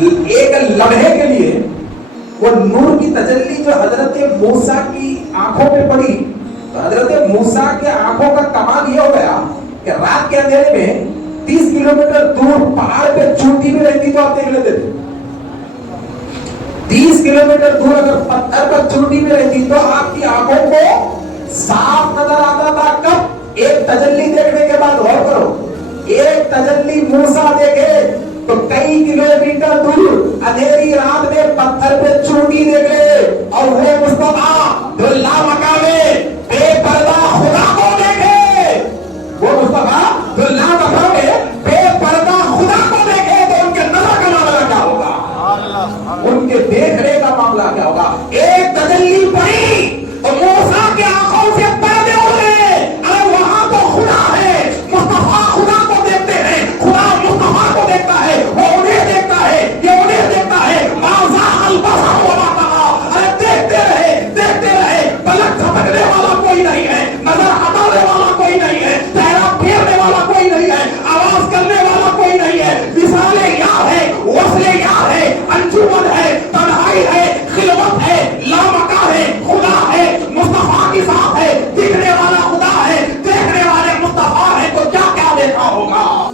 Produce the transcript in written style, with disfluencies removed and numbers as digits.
ایک لمحے کے لیے وہ نور کی تجلی جو حضرت موسیٰ کی آنکھوں پہ پڑی، تو حضرت موسیٰ کے آنکھوں کا کمال یہ ہو گیا کہ رات کے اندھیرے میں 30 کلومیٹر دور پہاڑ پہ چوٹی بھی رہتی تو آپ دیکھ لیتے تھے. 30 کلومیٹر دور اگر پتھر پر چوٹی بھی رہتی تو آپ کی آنکھوں کو صاف نظر آتا تھا. کب؟ ایک تجلی دیکھنے کے بعد. غور کرو، ایک تجلی موسیٰ دیکھے تو کئی کلومیٹر دور اندھیری رات میں پتھر پہ چوٹی دیکھ لے، اور وہ مصطفیٰ جو لامقام ہے،